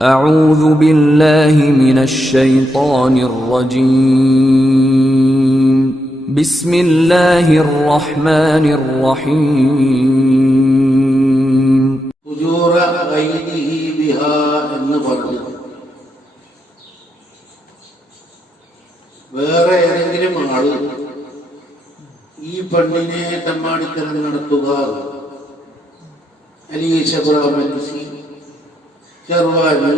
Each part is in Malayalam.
أعوذ بالله من الشيطان الرجيم بسم الله الرحمن الرحيم فجور غيره بها എന്ന് പറഞ്ഞു. വേറെ ഏതെങ്കിലും ആള് ഈ പെണ്ണിനെ തമ്മാടിത്തരം നടത്തുക, അലി ശബ്റാം മൻസി, ഷർവാനി,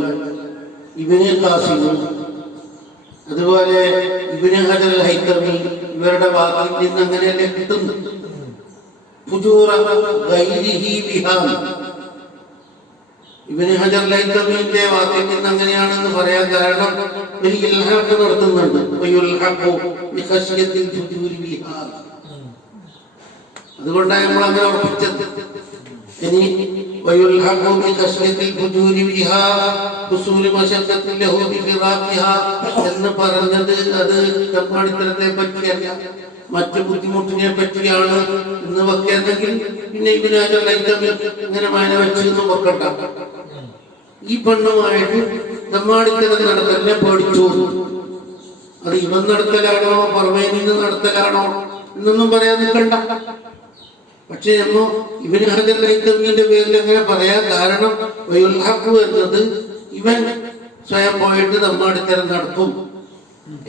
ഇബ്നു ഖാസിം, അതുപോലെ ഇബ്നു ഹജർ അൽ ഹൈതമി, ഇവരുടെ വാക്കിൽ നിന്ന് അങ്ങനെയല്ലേ കിട്ടുന്നു. ഫുജൂറ ഗൈരിഹി ബിഹാ, ഇബ്നു ഹജർ അൽ ഹൈതമിന്റെ വാക്കിൽ നിന്ന് അങ്ങനെയാണെന്ന് പറയാൻ കാരണം ഒരു ഇൽഹാഖ് നടത്തുന്നുണ്ട്. വയുൽഹഖു ബിഖശ്യത്തിൽ ഫുജൂരി ബിഹാ, അതുകൊണ്ടാണ് നമ്മൾ അങ്ങനെ ഉറപ്പിച്ചത്. ഇനി വയുൽഹഖു ബിഖശ്യത്തിൽ ഫുജൂരി ബിഹാ ഹുസൂലി മശഖത്തിൽ ലഹു ബിഫിറാഖിഹാ എന്ന് പറഞ്ഞത് അത് തമ്മാടിത്തരത്തെ പറ്റിയല്ല, മറ്റു ബുദ്ധിമുട്ടിനെ പറ്റിയാണ് എന്ന് വെക്കേണ്ടെങ്കിൽ പിന്നെ ഇബ്നു ഹജർ അൽ ഹൈതമി ഇങ്ങനെ മാന വെച്ചെന്ന് വെക്കണ്ട. ഈ പെണ്ണുമായിട്ട് തമ്മാടിത്തരം നടത്തലിനെ പേടിച്ചു. അത് ഇവൻ നടത്തലാണോ പുറമേ നിന്ന് നടത്തലാണോ എന്നൊന്നും പറയാൻ നിൽക്കണ്ട. പക്ഷെ നമ്മ ഇബ്നു ഹജർ അൽ ഹൈതമിന്റെ പേരിൽ അങ്ങനെ പറയാൻ കാരണം വയുൽഹഖു എന്നത് ഇവൻ സ്വയം പോയിട്ട് തമ്മാടിത്തരം നടത്തും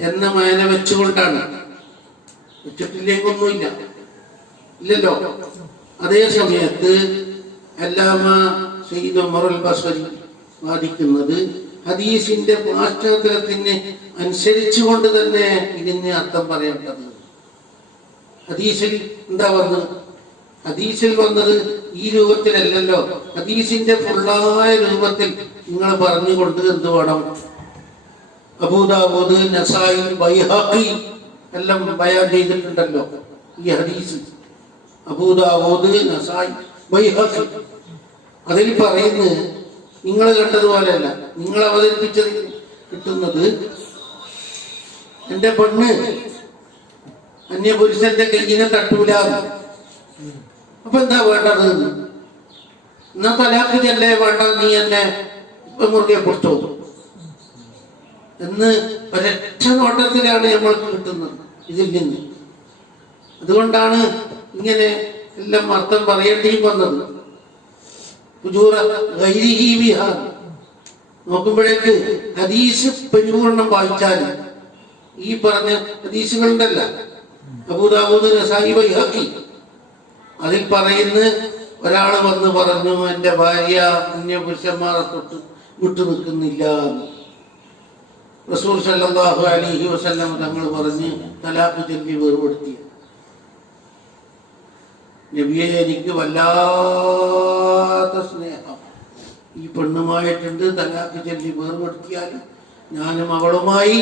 എന്ന മാന വെച്ചുകൊണ്ടാണ്. വെച്ചിട്ടില്ലെങ്കൊന്നുമില്ല, ഇല്ലല്ലോ. അതേ സമയത്ത് അല്ലാമ സയ്യിദ് ഉമർ അൽ ബസ്രി വാദിക്കുന്നത് ഹദീസിന്റെ പാശ്ചാത്തലത്തിന് അനുസരിച്ചുകൊണ്ട് തന്നെ ഇതിന് അർത്ഥം പറയേണ്ടത്. ഹദീസിൽ എന്താ വന്നത്? ഹദീസിൽ വന്നത് ഈ രൂപത്തിലല്ലല്ലോ. ഹദീസിന്റെ ഫുള്ളായ രൂപത്തിൽ നിങ്ങൾ പറഞ്ഞുകൊണ്ട് എന്ത് വേണം? അബൂദാവൂദ്, നസായി, ബൈഹഖി എല്ലാം ബയാൻ ചെയ്തിട്ടുണ്ടല്ലോ ഈ ഹദീസ്. അബൂദാവൂദ്, നസായി, ബൈഹഖി അതിൽ പറയുന്നത് നിങ്ങൾ കണ്ടതുപോലെയല്ല. നിങ്ങൾ അവതരിപ്പിച്ചത് കിട്ടുന്നത് എന്റെ പെണ്ണ് അന്യപുരുഷന്റെ കയ്യിനെ തട്ടൂല. അപ്പൊ എന്താ വേണ്ടത്? എന്നാ തലാഖ് ചെല്ലേ വേണ്ട, നീ എന്നെ മുറുകെ പൊട്ടു എന്ന് ഒരൊറ്റ നോട്ടത്തിലാണ് നമ്മൾക്ക് കിട്ടുന്നത് ഇതിൽ നിന്ന്. അതുകൊണ്ടാണ് ഇങ്ങനെ എല്ലാം അർത്ഥം പറയേണ്ടിയും വന്നത്. നോക്കുമ്പോഴേക്ക് ഹദീസ് പരിപൂർണം വായിച്ചാൽ ഈ പറഞ്ഞ ഹദീസുകളുണ്ടല്ല, അബൂദാവൂദ്, നസായി, ബൈഹഖി, അതിൽ പറയുന്ന ഒരാള് വന്ന് പറഞ്ഞു എന്റെ ഭാര്യ അന്യപുരുഷന്മാരെ തൊട്ട് വിട്ടു നിൽക്കുന്നില്ല. റസൂൽ സല്ലല്ലാഹു അലൈഹി വസല്ലം തങ്ങൾ പറഞ്ഞ് തലാഖ് ചൊല്ലി വേർപെടുത്തിയ നബിയെ, എനിക്ക് വല്ലാത്ത സ്നേഹം ഈ പെണ്ണുമായിട്ടുണ്ട്. തലാഖ് ചൊല്ലി വേർപെടുത്തിയാൽ ഞാനും അവളുമായി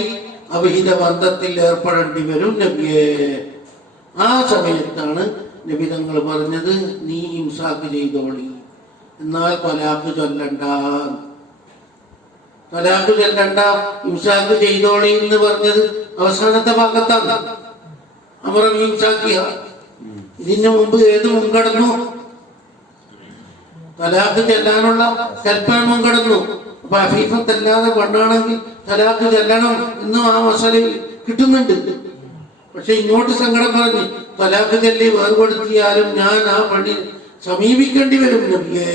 അവിഹിത ബന്ധത്തിൽ ഏർപ്പെടേണ്ടി വരും നബിയെ. ആ സമയത്താണ് നബി തങ്ങൾ പറഞ്ഞത്, നീ ഇംസാക്ക് ചെയ്തോളി, എന്നാൽ തലാഖ് ചൊല്ലണ്ട. തലാഖ് ചൊല്ലണ്ട, ഇംസാക്ക് ചെയ്തോളി എന്ന് പറഞ്ഞത് അവസാനത്തെ ഭാഗത്താണ്. അമറൻ ഇംസാക്കിയ ഇതിന് മുമ്പ് ഏത് മുൻകടന്നു? തലാഖ് ചെല്ലാനുള്ള കൽപ്പന മുൻകടന്നു. അപ്പൊ അഫീഫത്തല്ലാതെ പെണ്ണാണെങ്കിൽ തലാഖ് ചെല്ലണം എന്നും ആ മസലയിൽ കിട്ടുന്നുണ്ട്. പക്ഷെ ഇങ്ങോട്ട് സങ്കടം പറഞ്ഞ് തലാഖ് ചൊല്ലി വേർപെടുത്തിയാലും ഞാൻ ആ പെണ്ണിനെ സമീപിക്കേണ്ടി വരും നബിയേ,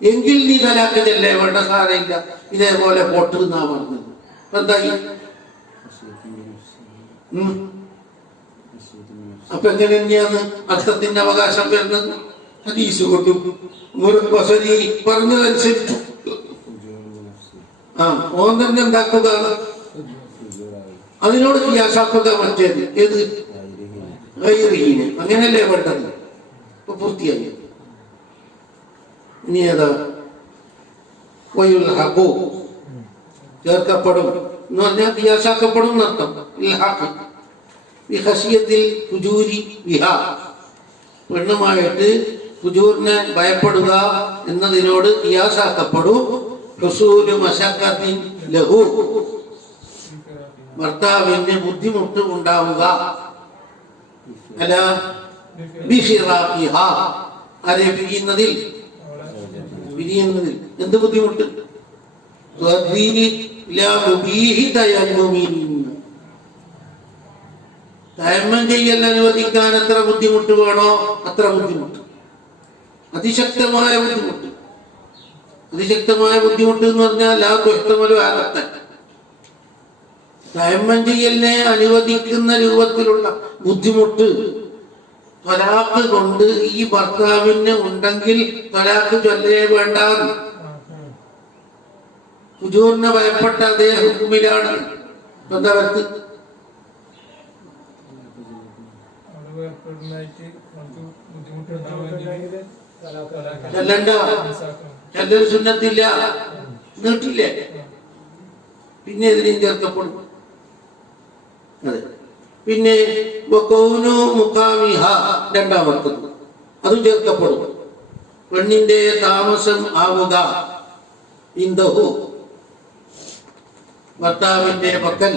എങ്കിൽ നീ തലാഖ് ചെല്ലേ വേണ്ട, സാരമില്ല, ഇതേപോലെ പോട്ട് എന്നാ പറഞ്ഞത്. എന്തായി? അപ്പൊ എങ്ങനെ തന്നെയാണ് അർത്ഥത്തിന്റെ അവകാശം വരുന്നത്? ഹദീസ് കൊണ്ടും ബസരി പറഞ്ഞതനുസരിച്ചു ഓൻ തന്നെ എന്താക്കുക, അതിനോട് ഖിയാസാക്കുക മറ്റേത്. ഏത്? ഗൈറിഹിനെ. അങ്ങനെയല്ലേ വേണ്ടത്? ഇപ്പൊ പൂർത്തിയായി. ഇനി ഏതാ? വയുൽഹഖു, ചേർക്കപ്പെടും എന്ന് പറഞ്ഞാൽ ഖിയാസാക്കപ്പെടും എന്നർത്ഥം. ഇൽഹാഖ് ബിഖശ്യത്തിൽ ഫുജൂരി ബിഹാ, പെണ്ണുമായിട്ട് ഫുജൂറിനെ ഭയപ്പെടുക എന്നതിനോട് ഖിയാസാക്കപ്പെടും. ഹുസൂലു മശഖത്തിൻ ലഹു, ഭർത്താവിന് ബുദ്ധിമുട്ട് ഉണ്ടാവുക. അല്ല ബിഫിറാഖിഹാ, ആരെ പിരിയുന്നതിൽ പിരിയുന്നതിൽ എന്ത് ബുദ്ധിമുട്ട്? തയമ്മം ചെയ്യൽ അനുവദിക്കാൻ എത്ര ബുദ്ധിമുട്ട് വേണോ അത്ര ബുദ്ധിമുട്ട്, അതിശക്തമായ ബുദ്ധിമുട്ട്. അതിശക്തമായ ബുദ്ധിമുട്ട് എന്ന് പറഞ്ഞാൽ ആ ദുഷ്ടമൊരു ആകത്തൻ തയമ്മം ചെയ്യലിനെ അനുവദിക്കുന്ന രൂപത്തിലുള്ള ബുദ്ധിമുട്ട് ത്വലാഖ് കൊണ്ട് ഈ ഭർത്താവിന് ഉണ്ടെങ്കിൽ ത്വലാഖ് ചൊല്ലേ വേണ്ട. ഫുജൂറിനെ ഭയപ്പെട്ട അതേ ഹുക്കുമിലാണ് ബന്ധവത്ത്. ചെല്ലണ്ട, ചെല്ലൽ സുന്നത്തില്ല, നീട്ടില്ലേ, പിന്നെ ഇതിനെയും ചേർക്കപ്പെടും. അതെ. പിന്നെ രണ്ടാമത്തത് അതും ചേർക്കപ്പെടും. പെണ്ണിന്റെ താമസം ആവുക ഇന്ദഹു ഭർത്താവിന്റെ പക്കൽ,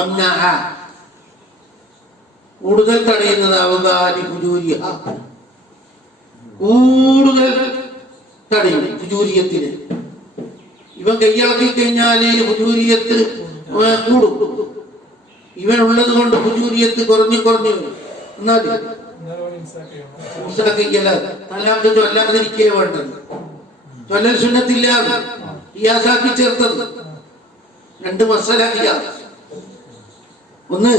അംനഹ കൂടുതൽ തടയുന്നതാവുക, കൂടുതൽ തടയും ഫുജൂരിയത്തിന്. ഇവൻ കയ്യാക്കി കഴിഞ്ഞാല് ഫുജൂരിയത്ത് കൂടും. ഇവൻ ഉള്ളത് കൊണ്ട് ഫുജൂരിയത്ത് കുറഞ്ഞു കുറഞ്ഞു. എന്നാല് തലാഖ് ചൊല്ലാതിരിക്കേ വേണ്ടത്. ചൊല്ലൽ സുന്നത്തില്ലാതെ ഖിയാസാക്കി ചേർത്തത് രണ്ട് മസല ഖിയാസ്. ഒന്ന്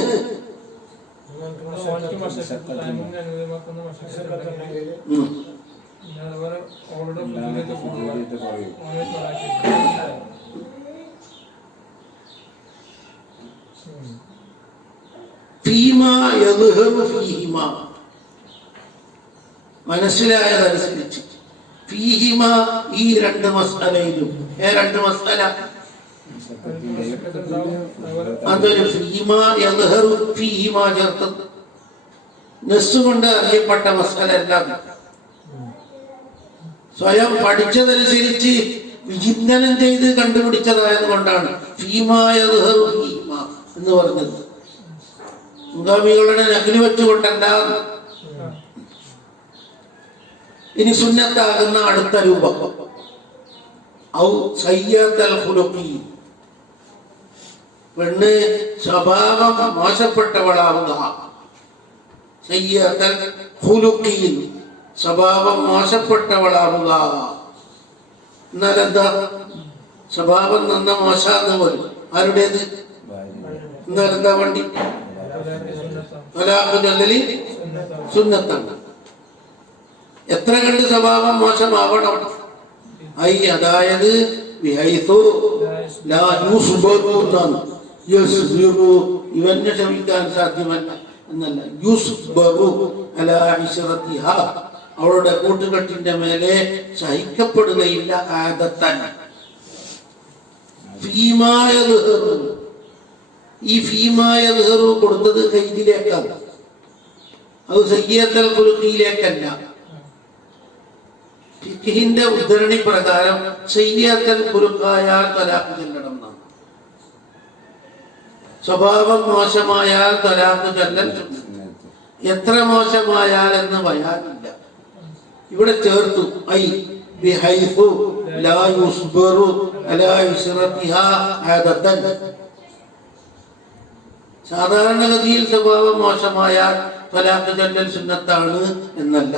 മനസ്സിലായതനുസരിച്ച് ഫീഹിമ ഈ രണ്ട് മസ്അലയിലും രണ്ട് മസ്അല അതൊരു ഫീഹിമ യദ്ഹറു ഫീഹിമ ചേർത്തത് നസ്സ് കൊണ്ട് അറിയപ്പെട്ട മസ്അല എല്ലാം സ്വയം പഠിച്ചതനുസരിച്ച് വിചിന്തനം ചെയ്ത് കണ്ടുപിടിച്ചതായത് കൊണ്ടാണ് ഫീഹിമ യദ്ഹറു ഫീഹിമ എന്ന് പറഞ്ഞത്. മുൻഗാമികളുടെ നഖ്ലി വെച്ചുകൊണ്ടല്ല. ഇനി സുന്നത്താകുന്ന അടുത്ത രൂപം ഔ സയ്യത്തുൽ ഖുലുഖി, പെണ്ണ് സ്വഭാവം മോശപ്പെട്ടവളാവുക. സയ്യത്തുൽ ഖുലുഖി, സ്വഭാവം മോശപ്പെട്ടവളാവുക. എന്നാലെന്താ? സ്വഭാവം നന്ന മോശാന്ന് പോലും ആരുടേത്? എന്നാലെന്താ വണ്ടി? തലാഖ് ചൊല്ലല് സുന്നത്താണ്. എത്ര കണ്ട് സ്വഭാവം മോശമാവണം? അതായത് ഇവന്നെ ക്ഷമിക്കാൻ സാധ്യമല്ല എന്നല്ല, അവളുടെ കൂട്ടുകെട്ടിന്റെ മേലെ സഹിക്കപ്പെടുകയില്ല. ഈ ഫീമായ കൊടുത്തത് കൈദിലേക്കാണ്, അത് സയ്യത്തുൽ ഖുലുഖിയിലേക്കല്ല. ഫിഖ്ഹിന്റെ ഉദ്ധരണി പ്രകാരം സയ്യത്തുൽ ഖുലുഖായാൽ തലാഖ് ചൊല്ലണം എന്നാണ്. സ്വഭാവം മോശമായാൽ തലാഖ് ചൊല്ലൽ എത്ര മോശമായാൽ എന്ന് പറയാനില്ല. ഇവിടെ ചേർത്തു ഐ ബിഹൈസു ലാ യുസ്ബറു അലാ ഇശ്റതിഹാ ആദതൻ. സാധാരണഗതിയിൽ സ്വഭാവം മോശമായാൽ തലാഖ് ചൊല്ലൽ സുന്നത്താണ് എന്നല്ല.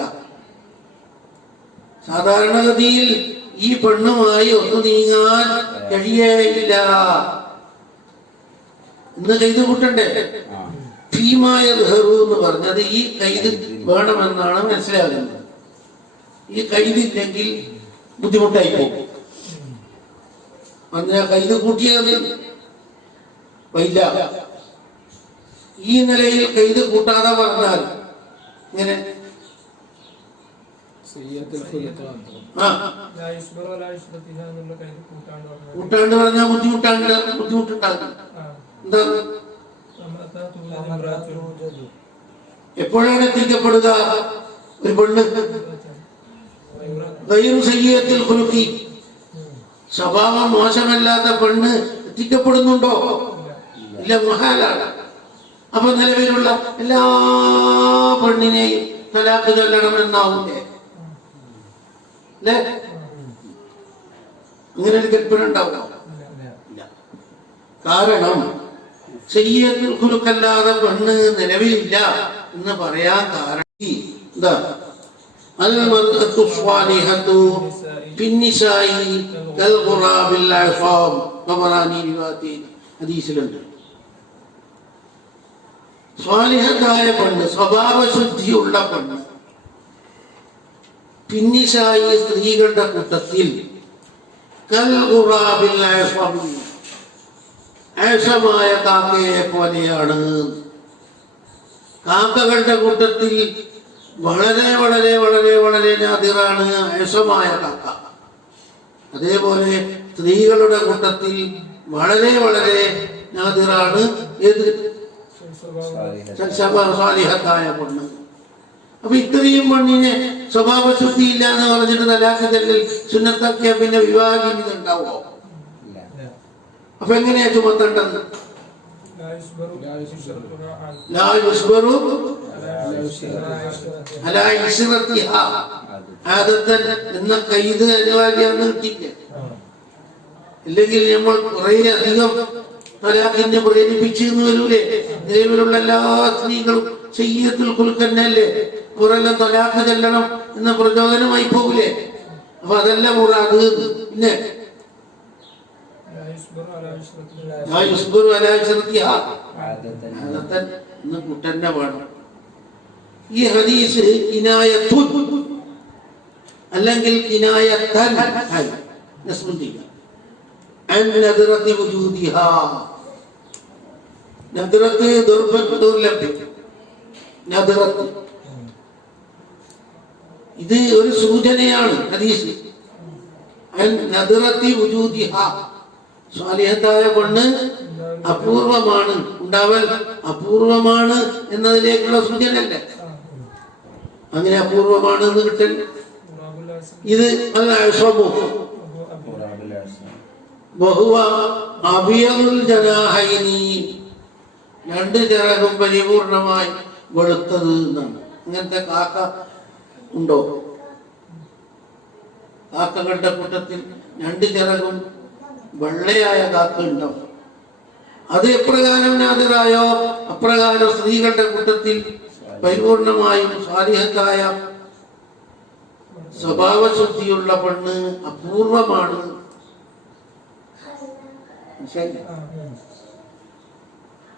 സാധാരണഗതിയിൽ ഈ പെണ്ണുമായി ഒത്തു നീങ്ങാൻ കഴിയേയില്ല എന്ന് ചെയ്തു കൂട്ടണ്ടേ. ഫീമായ ദ്ഹറു എന്ന് പറഞ്ഞത് ഈ കൈത് വേണമെന്നാണ് മനസ്സിലാകുന്നത്. ഈ കൈതില്ലെങ്കിൽ ബുദ്ധിമുട്ടായി പോകും. അന്ന് കൈത് കൂട്ടിയത് വൈല്ല. ഈ നിലയിൽ കൈത് കൂട്ടാതെ പറഞ്ഞാൽ ഇങ്ങനെ കൂട്ടാണ്ട് പറഞ്ഞാൽ ബുദ്ധിമുട്ടുണ്ടാകും. എന്താ? എപ്പോഴാണ് എത്തിക്കപ്പെടുക ഒരു പെണ്ണ്? സയ്യത്തുൽ ഖുലുഖി, സ്വഭാവം മോശമല്ലാത്ത പെണ്ണ് എത്തിക്കപ്പെടുന്നുണ്ടോ? ഇല്ല, മഹാലാണ്. അപ്പൊ നിലവിലുള്ള എല്ലാ പെണ്ണിനെയും തലാഖ് ചൊല്ലണം എന്നാവൂലേ? അല്ലേ? അങ്ങനെ ഒരു കൽപ്പന ഉണ്ടാവുമോ? ഇല്ല. കാരണം സയ്യിദുൽ ഖുലുഖല്ലാതെ പെണ്ണ് നിലവിലില്ല എന്ന് പറയാൻ കാരണം എന്താ? അൽ മർഅതു സ്വാലിഹതു ഫിന്നിസായി കൽ ഖുറാബിൽ അസാം ഖബറാനി റിവായത്തിൽ ഹദീസിലുണ്ട്. സ്വാലിഹത്തായ പെണ്ണ്, സ്വഭാവശുദ്ധിയുള്ള പെണ്ണ്, ഫിന്നിസായി സ്ത്രീകളുടെ കൂട്ടത്തിൽ കൽ ഖുറാബിൽ അസാം ആശമായ കാക്കയെ പോലെയാണ്. കാക്കകളുടെ കൂട്ടത്തിൽ വളരെ വളരെ വളരെ വളരെ നാദിറാണ് ആശമായ കാക്ക. അതേപോലെ സ്ത്രീകളുടെ കൂട്ടത്തിൽ വളരെ വളരെ നാദിറാണ് ഏത്? സാലിഹത്തായ പെണ്ണ്. അപ്പൊ ഇത്രയും പെണ്ണിനെ സ്വഭാവശുദ്ധി ഇല്ല എന്ന് പറഞ്ഞിട്ട് തലാഖ് ചൊല്ലൽ സുന്നത്താക്കിയ പിന്നെ വിവാഹ ജീവിതം ഉണ്ടാവുമോ? അപ്പൊ എങ്ങനെയാ ചുമത്തേണ്ടത്? എന്ന കൈത് അനിവാര്യാന്ന് കിട്ടില്ല. ഇല്ലെങ്കിൽ നമ്മൾ കുറെ അധികം തലാഖിനെ പ്രേരിപ്പിച്ചു എന്ന് വരൂലേ? നിലവിലുള്ള എല്ലാ സ്ത്രീകളും സയ്യിദുൽ ഖുലുഖന്നല്ലേ, കുറെല്ലാം തലാഖ് ചെല്ലണം എന്ന പ്രചോദനമായി പോകൂലേ? അപ്പൊ അതല്ല മുറാദ്. പിന്നെ കുട്ടന്നെ വേണം. ഈ ഹദീസ് കിനായത്തുൻ അല്ലെങ്കിൽ കിനായത്തൻ ഇത് ഒരു സൂചനയാണ്. ഹദീസ് സ്വാലിഹത്തായ പെണ്ണ് അപൂർവമാണ്, ഉണ്ടാവൽ അപൂർവമാണ് എന്നതിലേക്കുള്ള സൂചനയല്ലേ? അങ്ങനെ അപൂർവമാണ് എന്ന് കിട്ടൽ. ഇത് രണ്ട് ചിറകും പരിപൂർണമായി വെളുത്തത് എന്നാണ്. അങ്ങനത്തെ കാക്ക ഉണ്ടോ? കാക്കകളുടെ കൂട്ടത്തിൽ രണ്ട് ചിറകും വെള്ളയായ കാക്ക ഉണ്ടാവും. അത് എപ്രകാരം നാദിറായോ അപ്രകാരം സ്ത്രീകളുടെ കൂട്ടത്തിൽ പരിപൂർണമായും സ്വാലിഹത്തായ സ്വഭാവശുദ്ധിയുള്ള പെണ്ണ് അപൂർവമാണ്.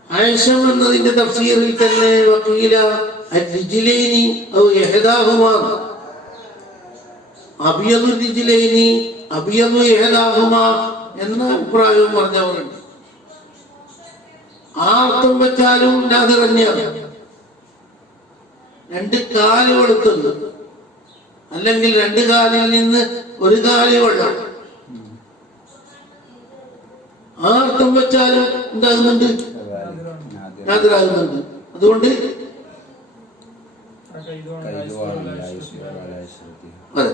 ആയിഷം എന്നതിന്റെ തഫ്സീറിൽ തന്നെ വഖീല അർജിലൈനി ഔ ഇഹ്ദാഹുമാ അബിയദു റിജിലൈനി അബിയദു ഇഹ്ദാഹുമാ എന്ന അഭിപ്രായവും പറഞ്ഞവരുണ്ട്. ആ അർത്ഥം വെച്ചാലും നാദിർ തന്നെയാണ്. രണ്ട് കാല് വെളുത്തത് അല്ലെങ്കിൽ രണ്ട് കാലിൽ നിന്ന് ഒരു കാല് വെള്ളം, ആ അർത്ഥം വെച്ചാലും എന്താകുന്നുണ്ട്? നാദിറാകുന്നുണ്ട്. അതുകൊണ്ട് അതെ.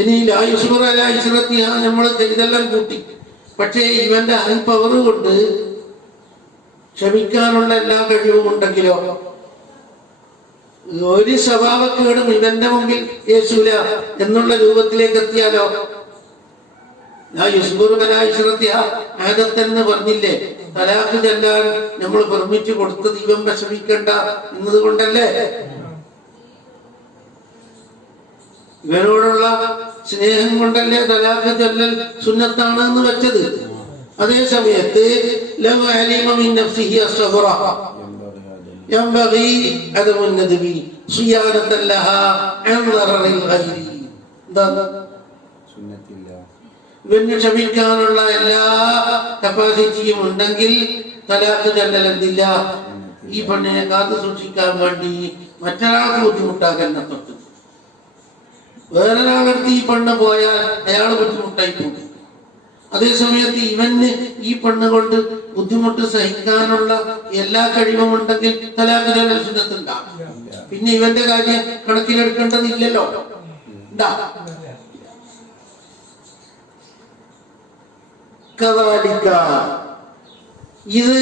ഇനി നമ്മൾ ഇതെല്ലാം കൂട്ടി. പക്ഷേ ഇവന്റെ അൽപവർ കൊണ്ട് ക്ഷമിക്കാനുള്ള എല്ലാ കഴിവും ഉണ്ടെങ്കിലോ ഒരു സ്വഭാവക്കേടും ഇവന്റെ മുമ്പിൽ യേശൂല എന്നുള്ള രൂപത്തിലേക്ക് എത്തിയാലോ ആദത്തെന്ന് പറഞ്ഞില്ലേ? തലാഖ് ചെല്ലാൻ നമ്മൾ പെർമിറ്റ് കൊടുത്തത് ഇവൻ വിഷമിക്കണ്ട എന്നത് കൊണ്ടല്ലേ? ഇവനോടുള്ള സ്നേഹം കൊണ്ടല്ലേ തലാഖ് ചൊല്ലൽ സുന്നത്താണ് എന്ന് വെച്ചത്. അതേ സമയത്ത് ഇവന് ക്ഷമിക്കാനുള്ള എല്ലാ കപ്പാസിറ്റിയും ഉണ്ടെങ്കിൽ തലാഖ് ചൊല്ലലെന്തില്ല? ഈ പെണ്ണിനെ കാത്തു സൂക്ഷിക്കാൻ വേണ്ടി മറ്റൊരാൾക്ക് ബുദ്ധിമുട്ടാകാൻ പറ്റും. വേറൊരാളടുത്ത് ഈ പെണ്ണ് പോയാൽ അയാൾ ബുദ്ധിമുട്ടായി പോകും. അതേസമയത്ത് ഇവന് ഈ പെണ്ണ് കൊണ്ട് ബുദ്ധിമുട്ട് സഹിക്കാനുള്ള എല്ലാ കഴിവും ഉണ്ടെങ്കിൽ തലാഖ് ചൊല്ലൽ സുന്നത്തുണ്ടാകും. പിന്നെ ഇവന്റെ കാര്യം കണക്കിലെടുക്കേണ്ടതില്ലല്ലോ. ഇത്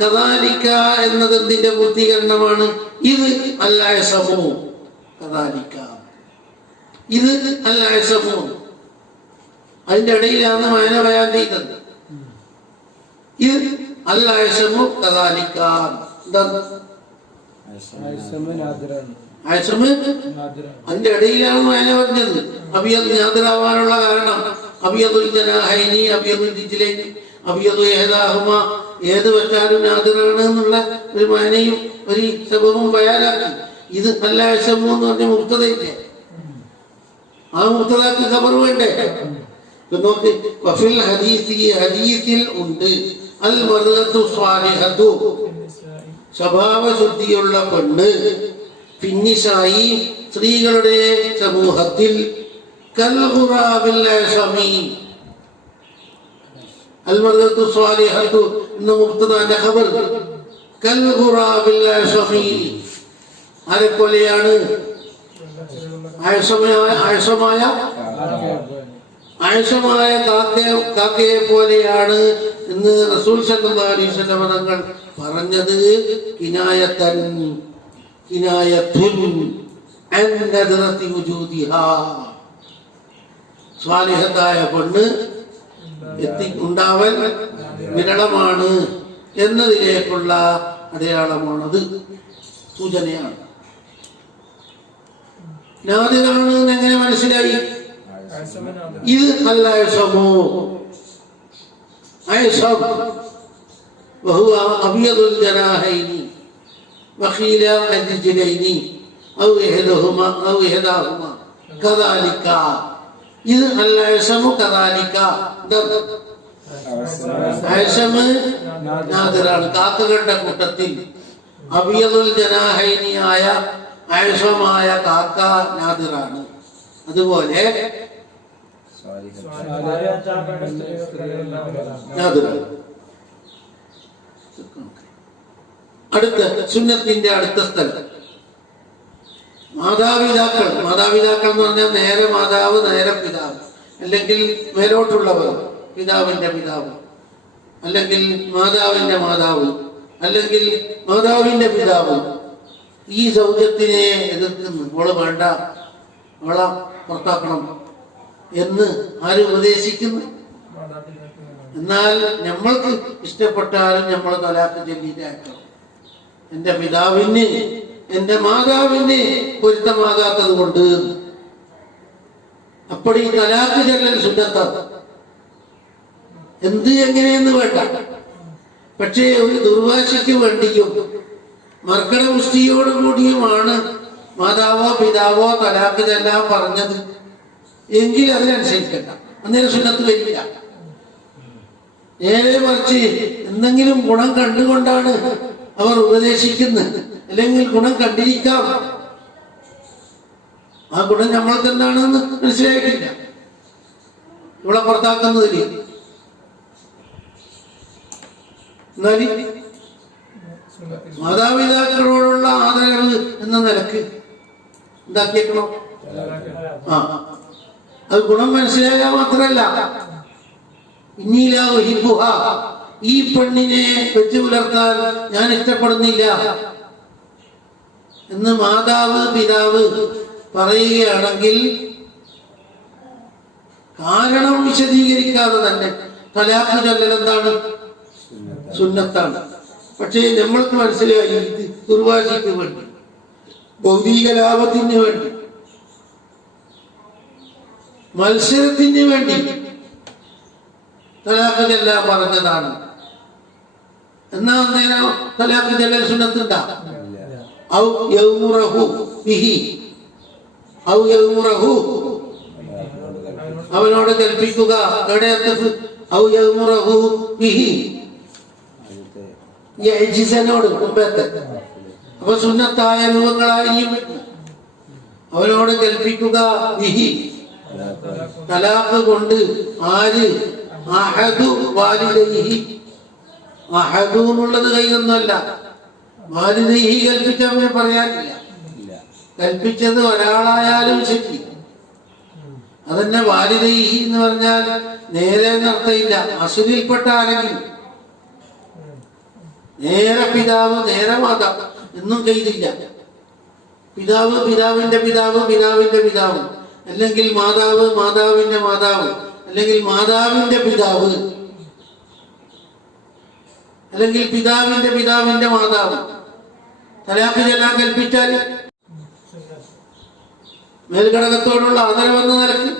കദാലിക എന്നത് എന്തിന്റെ പൂർത്തീകരണമാണ്? ഇത് അൽഅസമു കദാലിക, ഇത് അൽഅസമു അതിന്റെ ഇടയിലാണ് മയന ബയാൻ ചെയ്തത്. ഇത് അൽ-അയ്സമു കദാലിക. എന്താണ് അയ്സമ്? അതിന്റെ ഇടയിലാണ് മയന പറഞ്ഞത്. അബിയത് നാദിറാവാനുള്ള കാരണം അബിയദുൽ ജനാഹൈനി അബിയദുൽ രിജ്ലൈനി അബിയദു ഇഹ്ദാഹുമ, ഏത് വെച്ചാലും നാദിറാണ് എന്നുള്ള ഒരു മയനയും ഒരു സബബും ബയാനാക്കി. ഇത് അൽ-അയ്സമു എന്ന് പറഞ്ഞ മുബ്തദയില്ലേ, ആ മുബ്തദക്ക് ഖബർ വേണ്ടേ? നോക്ക്, വഫിൽ ഹദീസി, ഹദീസിൽ ഉണ്ട് അൽ മർഅതു സ്വാലിഹതു, സ്വഭാവശുദ്ധിയുള്ള പെണ്ണ്, ഫിന്നിസായി സ്ത്രീകളുടെ സമൂഹത്തിൽ, കൽ ഖുറാബിൽ അയ്സമി, അൽ മർഅതു സ്വാലിഹതു എന്ന മുബ്തദന്റെ ഖബർ, കൽ ഖുറാബിൽ അയ്സമി, ആരെപ്പോലെയാണ്? ആയസമായ കാക്കയെ പോലെയാണ് എന്ന് റസൂൽ സല്ലല്ലാഹു അലൈഹി വസല്ലം തങ്ങൾ പറഞ്ഞത്. സ്വാലിഹത്തായ പെണ്ണ് ഉണ്ടാവൽ വിരളമാണ് എന്നതിലേക്കുള്ള അടയാളമാണത്, സൂചനയാണ്. നാദിറാണ് എങ്ങനെ മനസ്സിലായി? ഇത് അൽ-അയ്സമു, അയ്സം വഹുവ അബിയദുൽ ജനാഹൈനി വഖീല അൽ-രിജ്ലൈനി ഔ ഇഹ്ദാഹുമ കദാലിക. ഇത് അൽ-അയ്സമു കദാലിക. അയ്സമ് നാദിറാണ്, കാക്കകളുടെ കൂട്ടത്തിൽ. അബിയദുൽ ജനാഹൈനിയായ അയ്സമായ കാക്ക നാദിറാണ്. അതുപോലെ അടുത്ത സുന്നത്തിന്റെ അടുത്ത സ്ഥലം മാതാപിതാക്കൾ. മാതാപിതാക്കൾ എന്ന് പറഞ്ഞാൽ നേരെ മാതാവ്, നേരെ പിതാവ്, അല്ലെങ്കിൽ മേലോട്ടുള്ളവർ, പിതാവിന്റെ പിതാവ്, അല്ലെങ്കിൽ മാതാവിന്റെ മാതാവ്, അല്ലെങ്കിൽ മാതാവിന്റെ പിതാവ്. ഈ സൗജത്തിനെ എതിർക്കുന്നു. അവള് വേണ്ട, അവളെ പുറത്താക്കണം എന്ന് ആര് ഉപദേശിക്കുന്നു? എന്നാൽ നമ്മൾക്ക് ഇഷ്ടപ്പെട്ടാലും നമ്മൾ തലാഖ് ചൊല്ലിയിട്ടാക്കണം. എന്റെ പിതാവിന് എന്റെ മാതാവിന് പൊരുത്തമാകാത്തത് കൊണ്ട് അപ്പടി തലാഖ് ചൊല്ലൽ സുന്നത്താണ്. എന്ത് എങ്ങനെയെന്ന് വേണ്ട. പക്ഷേ ഒരു ദുർവാശയ്ക്ക് വേണ്ടിയും മർക്കടപുഷ്ടിയോടുകൂടിയുമാണ് മാതാവോ പിതാവോ തലാഖ് ചെല്ലാൻ പറഞ്ഞത് എങ്കിൽ അതിനനുസരിക്കണ്ട, അന്നേരം സുന്നത്ത് വരില്ല. നേരെ മറിച്ച് എന്തെങ്കിലും ഗുണം കണ്ടുകൊണ്ടാണ് അവർ ഉപദേശിക്കുന്നത്, അല്ലെങ്കിൽ ഗുണം കണ്ടിരിക്കാം, ആ ഗുണം നമ്മൾക്ക് എന്താണെന്ന് മനസ്സിലായിട്ടില്ല, ഇവിടെ പുറത്താക്കുന്നതില്ല. എന്നാൽ മാതാപിതാക്കളോടുള്ള ആദരവ് എന്ന നിലക്ക് എന്താക്കിയേക്കണോ? അത് ഗുണം മനസ്സിലാക്കാൻ മാത്രമല്ല, ഈ പെണ്ണിനെ വെച്ചു പുലർത്താൻ ഞാൻ ഇഷ്ടപ്പെടുന്നില്ല എന്ന് മാതാവ് പിതാവ് പറയുകയാണെങ്കിൽ കാരണം വിശദീകരിക്കാതെ തന്നെ തലാഖ് ചൊല്ലൽ എന്താണ്? സുന്നത്താണ്. പക്ഷേ നമ്മൾക്ക് മനസ്സിലായി ഇത് ദുർവാശിക്ക് വേണ്ടി, ഭൗതിക ലാഭത്തിന് വേണ്ടി, മത്സരത്തിന് വേണ്ടി തലാഖ് ചെല്ലാൻ പറഞ്ഞതാണ്. എന്നാ അന്നേരം തലാഖ് ചെല്ലൽ സുന്നത്തുണ്ടാ? ഔ യൗമുറഹു ബിഹി, ഔ യൗമുറഹു, അവനോട് കൽപ്പിക്കുക. ഔ യൗമുറഹു ബിഹി, യജിസനോട് മുമ്പത്തെ. അപ്പൊ സുന്നത്തായ രൂപങ്ങളായിരിക്കും. അവനോട് കൽപ്പിക്കുക ബിഹി, തലാഖ് കൊണ്ട്. ആര്? അഹദു വാലിദൈഹി. അഹദു എന്നുള്ളത് കൈയൊന്നുമല്ല, വാലിദൈഹി കൽപ്പിച്ച അവനെ പറയാനില്ല. കൽപ്പിച്ചത് ഒരാളായാലും ശരി, അതന്നെ വാലിദൈഹി എന്ന് പറഞ്ഞാൽ നേരെ നടത്തയില്ല, അസുരിൽപ്പെട്ട ആരെങ്കിലും. നേരെ പിതാവ് നേരെ മാതാവ് എന്നും കയ്യിലില്ല. പിതാവ് പിതാവിന്റെ പിതാവ് പിതാവിന്റെ പിതാവ്, അല്ലെങ്കിൽ മാതാവ് മാതാവിന്റെ മാതാവ്, അല്ലെങ്കിൽ മാതാവിന്റെ പിതാവ്, അല്ലെങ്കിൽ പിതാവിന്റെ പിതാവിന്റെ മാതാവ് തലാഖ് ചെല്ലാൻ കൽപ്പിച്ചാൽ മേൽഘടകത്തോടുള്ള ആദരവെന്ന നിലക്ക്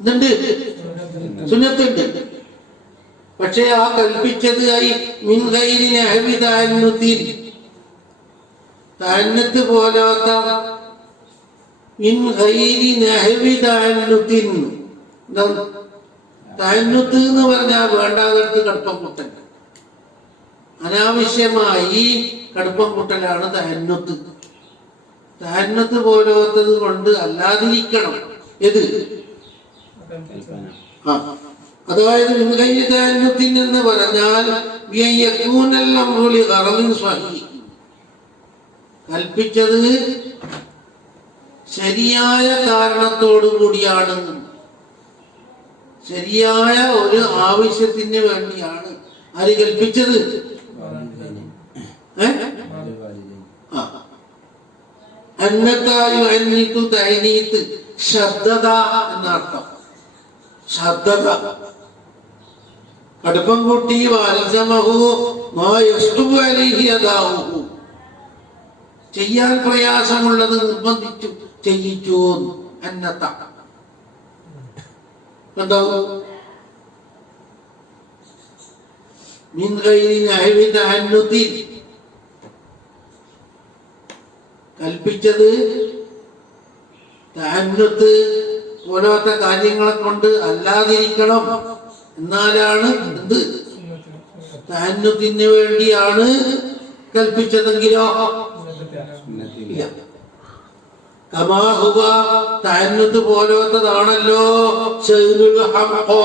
ഇതുണ്ട്, സുന്നത്തുണ്ട്. പക്ഷേ ആ കൽപ്പിച്ചത് മിൻ ഗൈരി നഹ്വി തഅന്നുത്തിൻ, തഅന്നുത്ത് പോലാത്ത മിൻ ഗൈരി നഹ്വി തഅന്നുത്തിൻ. തഅന്നുത്ത് എന്ന് പറഞ്ഞാൽ വേണ്ടാതടുത്ത് കടുപ്പം കുട്ടൽ, അനാവശ്യമായി കടുപ്പം കുട്ടലാണ് തഅന്നുത്ത്. തഅന്നുത്ത് പോലാത്തത് കൊണ്ട് അല്ലാതിരിക്കണം. ഏത്? അതായത് എന്ന് പറഞ്ഞാൽ കൽപ്പിച്ചത് ശരിയായ കാരണത്തോടു കൂടിയാണ്, ശരിയായ ഒരു ആവശ്യത്തിന് വേണ്ടിയാണ് ആര് കൽപ്പിച്ചത്? ശബ്ദത എന്നർത്ഥം. ശബ്ദത കടുപ്പം കൂട്ടി ചെയ്യാൻ പ്രയാസമുള്ളത് നിർബന്ധിച്ചു ചെയ്യിച്ചു. അന്നത്ത കണ്ടോ? മിൻ ഗൈരി നഹ്വി തഅന്നുത്തിൻ കൽപ്പിച്ചത് തഅന്നുത്ത് പോലത്തെ കാര്യങ്ങളെ കൊണ്ട് അല്ലാതിരിക്കണം. എന്നാലാണ് എന്ത്? തഅന്നുത്തിന് വേണ്ടിയാണ് കൽപ്പിച്ചതെങ്കിലോ ഇല്ല. കമാ ഹുവ തഅന്നുത്ത് പോലത്തതാണല്ലോ ശൈനുൽ ഹംഖാ,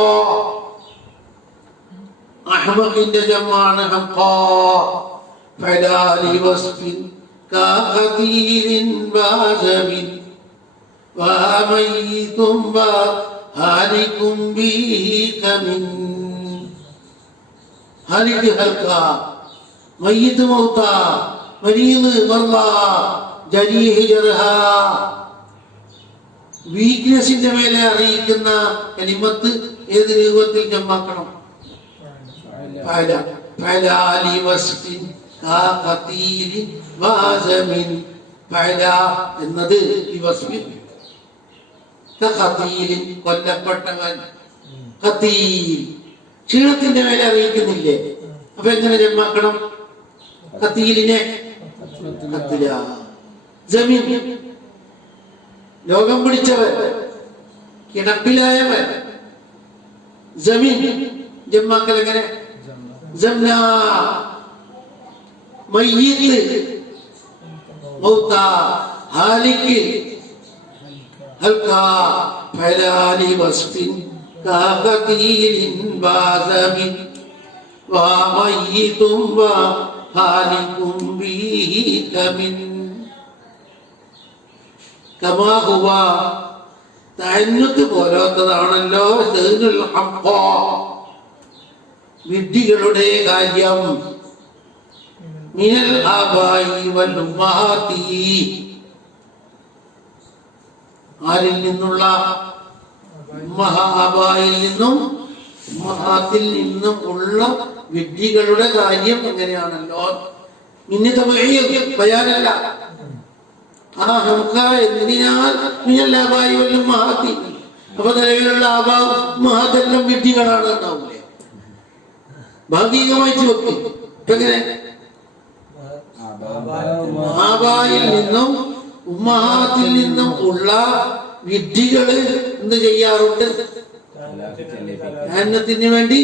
അഹ്മഖിന്റെ ജമാണ് ഹംഖാ. ഫലാലി വസ്ഫിൻ കാഖതീലിൻ ബാസമിൻ വമയ്യിതും ഹാലികും ബിഹി കമിൻ. ഹാലിക് ഹൽക, മയ്യിത് മൗത, മരീദ് മർള, ജരീഹ് ജർഹ. വീക്ക്നെസിന്റെ മേലെ അറിയിക്കുന്ന കലിമത്ത് ഏത് രൂപത്തിൽ ജമാക്കണം? ഫലാലി വസ്ഫിൻ കാഖതീലിൻ ബാസമിൻ. ഫല എന്നത് ഈ വസ്ഫിൻ കൊല്ലപ്പെട്ടവൻ, ഖതീൽ ക്ഷീണത്തിന്റെ മേലെ അറിയിക്കുന്നില്ലേ? അപ്പൊ എങ്ങനെ ജമാക്കണം ഖതീലിനെ? ജമീൻ രോഗം പിടിച്ചവൻ, കിടപ്പിലായവൻ. ജമീൻ ജമാക്കൽ എങ്ങനെ? ജംന. മയ്യിത്ത് മൗത, ഹാലിക് ഹൽക. ഫലാലി വസ്ഫിൻ കാഖതീലിൻ ബാസമിൻ വമയ്യിതും ഹാലികും ബിഹി കമിൻ. കമാ ഹുവ തഅന്നുത്ത് പോലത്തതാണല്ലോ ശൈനുൽ ഹംഖാ, വിഡ്ഢികളുടെ കാര്യം. മിനൽ ആബായി വൽ ഉമ്മഹാത്തി, ആരിൽ നിന്നുള്ള? ആബായിൽ നിന്നും ഉമ്മഹാത്തിൽ നിന്നും ഉള്ള വിഡ്ഢികളുടെ കാര്യം എങ്ങനെയാണല്ലോ. ബയാനല്ല. ആ ഹംഖ എന്തിനാൽ മിനൽ ആബായി വൽ ഉമ്മഹാത്തി. അപ്പൊ നിലവിലുള്ള ആബാവും ഉമ്മഹാത്തെല്ലാം വിഡ്ഢികളാണ് എന്നാവൂലേ? ഭാഗികമായി വെക്കും. എങ്ങനെ? ആബായിൽ നിന്നും ഉമ്മഹാത്തിൽ നിന്നും ഉള്ള വിഡ്ഢികള് എന്ത് ചെയ്യാറുണ്ട്? ജ്ഞാനത്തിന് വേണ്ടി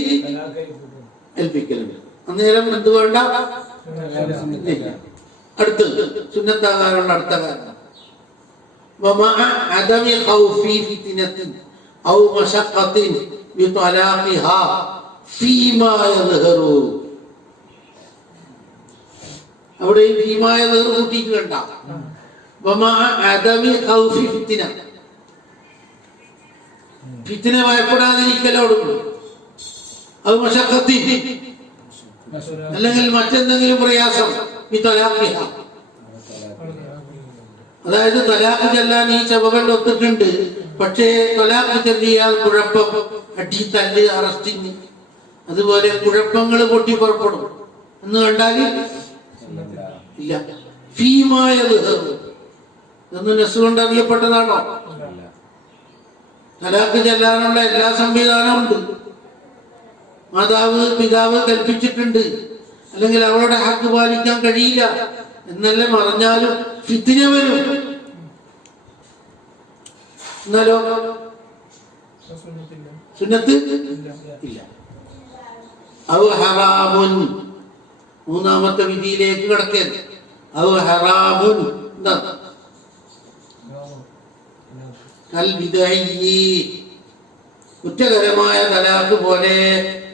ഏൽപ്പിക്കലുണ്ട്. അന്നേരം എന്ത് വേണ്ട? അടുത്ത് സുന്നത്താകാനുള്ള അടുത്ത കാരണം അവിടെ ഭീമായ കൂട്ടിയിട്ട് വേണ്ട. ഫിത്തിന ഭയപ്പെടാതിരിക്കലോടും അത് മശഖത്തി അല്ലെങ്കിൽ മറ്റെന്തെങ്കിലും പ്രയാസം അതായത് തലാഖ് ചെല്ലാൻ ഈ ചവകൾ ഒത്തിട്ടുണ്ട്. പക്ഷേ തലാഖ് ചെല്ലിയാൽ കുഴപ്പം, അടി, തല്ല്, അറസ്റ്റിങ്, അതുപോലെ കുഴപ്പങ്ങൾ പൊട്ടിപ്പുറപ്പെടും എന്ന് കണ്ടാൽ ഇല്ല. ഫീമായത് എന്ന് നെസ്സുകൊണ്ട് അറിയപ്പെട്ടതാണോ? തലാഖ് ചെല്ലാനുള്ള എല്ലാ സംവിധാനവും ഉണ്ട്. മാതാവ് പിതാവ് കൽപ്പിച്ചിട്ടുണ്ട്, അല്ലെങ്കിൽ അവളുടെ ഹക്ക് പാലിക്കാൻ കഴിയില്ല എന്നല്ല പറഞ്ഞാലും ഫിത്ന വരും. എന്നാലോ സുന്നത്ത് ഇല്ല. ഔ ഹറാമുൻ, മൂന്നാമത്തെ വിധിയിലേക്ക് കിടക്കരുത്. ഔ ഹറാമുൻ എന്താ? കുറ്റകരമായ തലാഖ് പോലെ.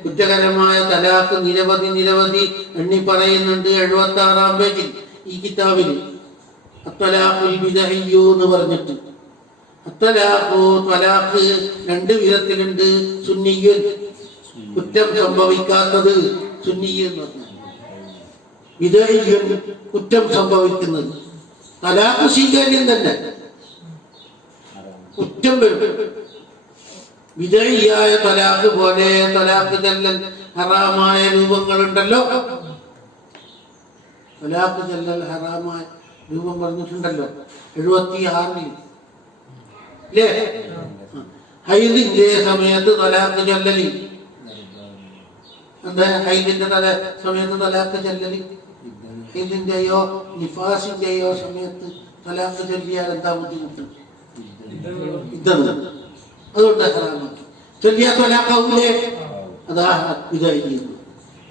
കുറ്റകരമായ തലാഖ് നിരവധി എണ്ണി പറയുന്നുണ്ട് 76-ാം പേജിൽ ഈ കിതാബിൽ. അത്തലാഖുൽ ബിദഇയ്യു എന്ന് പറഞ്ഞിട്ട്. അത്തലാഖു, തലാഖ് രണ്ട് വിധത്തിലുണ്ട്. സുന്നിയ്യുൻ, കുറ്റം സംഭവിക്കാത്തത്, സുന്നിയ്യ് എന്ന് പറഞ്ഞാൽ. ബിദഇയ്യുൻ, കുറ്റം സംഭവിക്കുന്നത്. തലാഖ് സ്വീകാര്യം തന്നെ, കുറ്റം വരും. വിജയിയായ തലാഖ് പോലെ തലാഖ് ചെല്ലൽ ഹറാമായ രൂപങ്ങളുണ്ടല്ലോ. തലാഖ് ചെല്ലൽ ഹറാമായ രൂപം പറഞ്ഞിട്ടുണ്ടല്ലോ 76-ൽ. അല്ലേ? ഹൈദിന്റെ സമയത്ത് തലാഖ് ചെല്ലലി. എന്താ ഹൈദിന്റെ സമയത്ത് തലാഖ് ചെല്ലലി? ഹൈദിന്റെയോ നിഫാസിന്റെയോ സമയത്ത് തലാഖ് ചൊല്ലിയാൽ എന്താ ബുദ്ധിമുട്ട്? ഇതാണ്. അതുകൊണ്ട് ഹറാമാക്കി. ചൊല്ലിയാ തലാഖാവൂലേ? അതാ ഇതായി.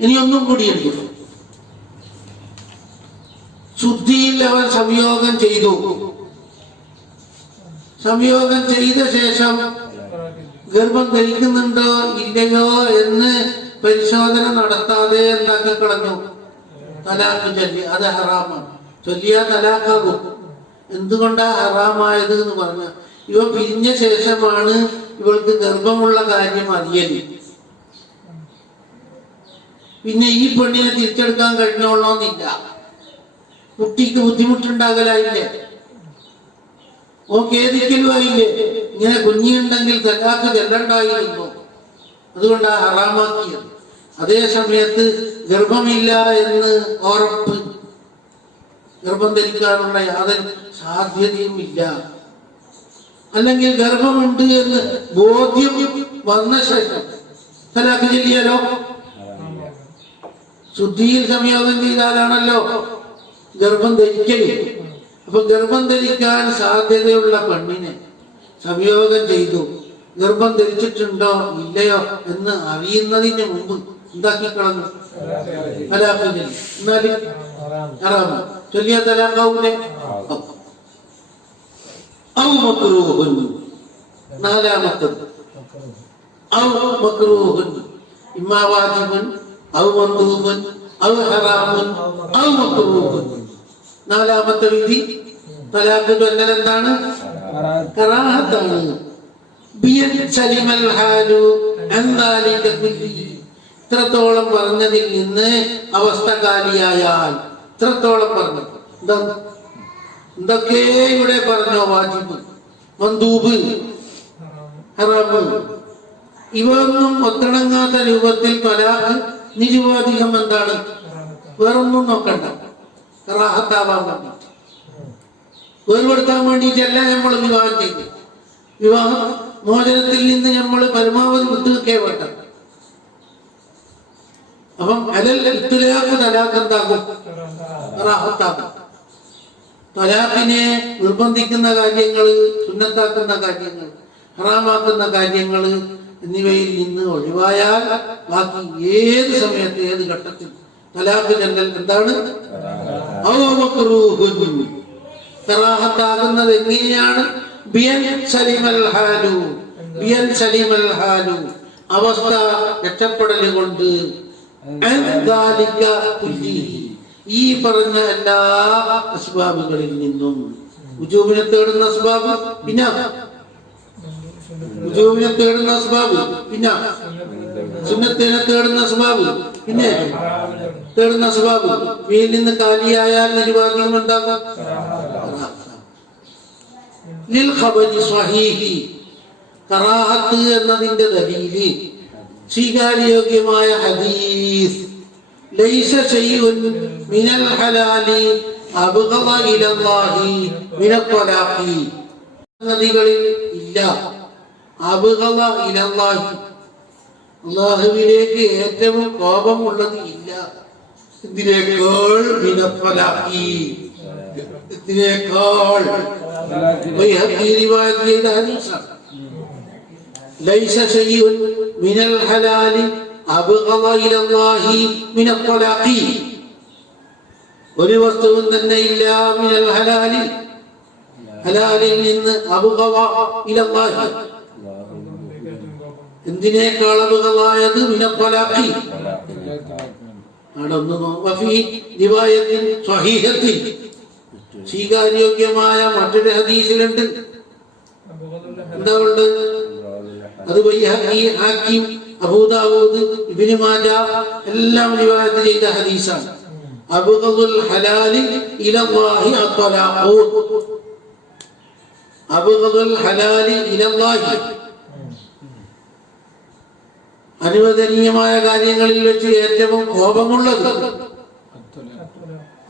ഇനി ഒന്നും കൂടിയുണ്ട്. ശുദ്ധിയിൽ അവൻ സംയോഗം ചെയ്തു. സംയോഗം ചെയ്ത ശേഷം ഗർഭം ധരിക്കുന്നുണ്ടോ ഇല്ലയോ എന്ന് പരിശോധന നടത്താതെ എന്താക്കി കളഞ്ഞു, തലാഖ് ചൊല്ലി. അത് ഹറാമാണ്. ചൊല്ലിയാ തലാഖാകും. എന്തുകൊണ്ടാ ഹറാമായത് എന്ന് പറഞ്ഞ, ഇവ പിരിഞ്ഞ ശേഷമാണ് ഇവൾക്ക് ഗർഭമുള്ള കാര്യം അറിയല്. പിന്നെ ഈ പെണ്ണിനെ തിരിച്ചെടുക്കാൻ കഴിഞ്ഞോളണമെന്നില്ല. കുട്ടിക്ക് ബുദ്ധിമുട്ടുണ്ടാകലായില്ലേ, ഓ ഖേദിക്കലും ആയില്ലേ. ഇങ്ങനെ കുഞ്ഞുണ്ടെങ്കിൽ തലാഖ് ചെല്ലണ്ടായിരുന്നു. അതുകൊണ്ടാ ഹറാമാക്കിയത്. അതേ സമയത്ത് ഗർഭമില്ല എന്ന് ഉറപ്പ്, ഗർഭം ധരിക്കാനുള്ള യാതൊരു സാധ്യതയും ഇല്ല, അല്ലെങ്കിൽ ഗർഭമുണ്ട് എന്ന് ബോധ്യം വന്ന ശേഷം തലാഖ് ചൊല്ലിയാലോ? ശുദ്ധിയിൽ സംയോഗം ചെയ്താലാണല്ലോ ഗർഭം ധരിക്കല്. അപ്പൊ ഗർഭം ധരിക്കാൻ സാധ്യതയുള്ള പെണ്ണിനെ സംയോഗം ചെയ്തു, ഗർഭം ധരിച്ചിട്ടുണ്ടോ ഇല്ലയോ എന്ന് അറിയുന്നതിന് മുമ്പ് എന്താക്കി കളഞ്ഞു, തലാഖ് ചൊല്ലി. എന്നാലും ഹറാമ ചൊല്ലിയ തലാഖാവൂലേ? ഔ മക്റൂഹുൻ, നാലാമത്തത്. ഔ മക്റൂഹുൻ, ഇമ്മാ വാജിബുൻ ഔ മൻദൂബുൻ ഔ ഹറാമുൻ ഔ മക്റൂഹുൻ. നാലാമത്തെ വിധി തലാഖ് ചൊല്ലൽ എന്താണ്? കറാഹത്താണ്. ബിയൻ സലിമൽ ഹാലു അൻ ദാലിക കുല്ലി, ഇത്രത്തോളം പറഞ്ഞതിൽ നിന്ന് അവസ്ഥ കാലിയായാൽ. ഇത്രത്തോളം പറഞ്ഞത് എന്താണ്? എന്തൊക്കെ ഇവിടെ പറഞ്ഞോ? വാജിബ്, മന്ദൂബ്, ഹറാമ്, ഇവയൊന്നും ഒത്തിണങ്ങാത്ത രൂപത്തിൽ തലാഖ് നിരുപാധികം എന്താണ്? വേറൊന്നും നോക്കണ്ട, കറാഹത്താവാൻ വേണ്ടിയിട്ട്, വേർപെടുത്താൻ വേണ്ടിയിട്ടല്ല നമ്മൾ വിവാഹം ചെയ്ത്. വിവാഹം മോചനത്തിൽ നിന്ന് നമ്മൾ പരമാവധി വിട്ടുനിൽക്കേ വേണ്ട. അപ്പം അലൽ ഇത്ലാഖ് തലാഖ് എന്താകും? കറാഹത്താകും. തലാഖിനെ നിർബന്ധിക്കുന്ന കാര്യങ്ങൾ, സുന്നത്താക്കുന്ന കാര്യങ്ങൾ, ഹറാമാക്കുന്ന കാര്യങ്ങൾ എന്നിവയിൽ നിന്ന് ഒഴിവായാൽ ബാക്കി ഏത് സമയത്ത് ഏത് ഘട്ടത്തിൽ തലാഖ് ചൊല്ലൽ എന്താണ്? കറാഹത്താകുന്നത് എങ്ങനെയാണ്? ബിയൻ സലിമൽ ഹാലു, ബിയൻ സലിമൽ ഹാലു, അവസ്ഥ രക്ഷപ്പെടൽ കൊണ്ട്, ഈ പറഞ്ഞ എല്ലാ അസ്ബാബുകളിൽ നിന്നും. ഉജൂബിനെ തേടുന്ന അസ്ബാബ്, പിന്നെ ഉജൂബിനെ തേടുന്ന അസ്ബാബ്, പിന്നെ സുന്നത്തിനെ തേടുന്ന അസ്ബാബ്, പിന്നെ തേടുന്ന അസ്ബാബ്. വീട്ടിൽ നിന്ന് കാലിയായാൽ നിരുപാധികം ഉണ്ടാകും. ലിൽ ഖബരി സ്വഹീഹി കറാഹത്ത് എന്നതിന്റെ ദലീല് സ്വീകാര്യോഗ്യമായ ഹദീസ് ലൈസ ശൈഉൻ മിനൽ ഹലാലി അബ്ഗള ഇലല്ലാഹി മിനൽ ത്വലാഖി നദികളിൽ ഇല്ല അബ്ഗള ഇലല്ലാഹി അല്ലാഹുവിലേക്ക് ഏറ്റവും കോപമുള്ളത് ഇല്ല ഇതിനേക്കാൾ മിനൽ ത്വലാഖി ഇതിനേക്കാൾ ബൈഹഖി റിവായത്ത് ചെയ്ത ഹദീസാണ് ലൈസ ശൈഉൻ മിനൽ ഹലാലി അബ്ഗള ഇലല്ലാഹി മിനൽ ത്വലാഖി ഒരു വസ്തുവും തന്നെ ഇല്ല മിനൽ ഹലാലി ഹലാലിൽ നിന്ന് അബ്ഗള ഇലല്ലാഹി എന്തിനേക്കാൾ അബ്ഗളായത് മിനൽ ത്വലാഖി വഫീ റിവായത്തിൻ സ്വഹീഹത്തിൻ സ്വീകാര്യോഗ്യമായ മറ്റൊരു ഹദീസിലുണ്ട് എന്താ ഉണ്ട് അത് ബൈഹഖി ഹാക്കിം അബൂ ദാവൂദ് ഇബ്നു മാജ എല്ലാം റിവായത്ത് ചെയ്ത ഹദീസാണ് അബ്ഗളുൽ ഹലാലി ഇലല്ലാഹി അത്വലാഖു അബ്ഗളുൽ ഹലാലി ഇലല്ലാഹി അനുവദനീയമായ കാര്യങ്ങളിൽ വെച്ച് ഏറ്റവും കോപമുള്ളത്